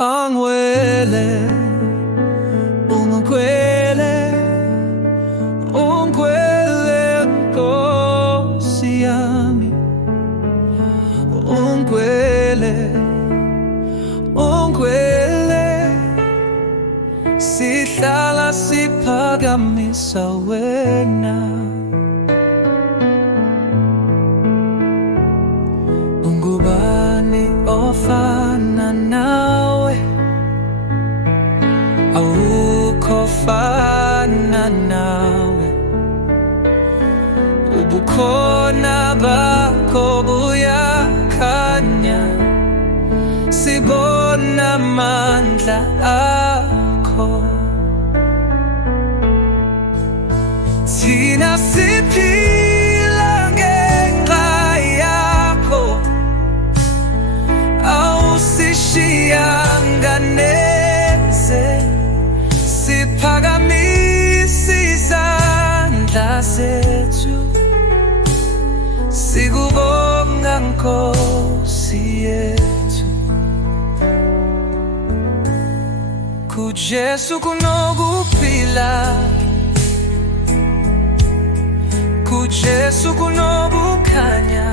Angwele, ungkwele, ungkwele Nkosi yami. Ungkwele, ungkwele, sihlala siphakamisa wena. Ungubani ofana nawe? Awukho ofana nawe. Ubukhona bakho buyakhanya, sibona amandla akho. Thina siphila ngenxa yakho, awusishiyanga neze. Siphakamisa izandla zethu, sikubonga Nkosi yethu. KuJesu kunokuphila, KuJesu kunokukhanya.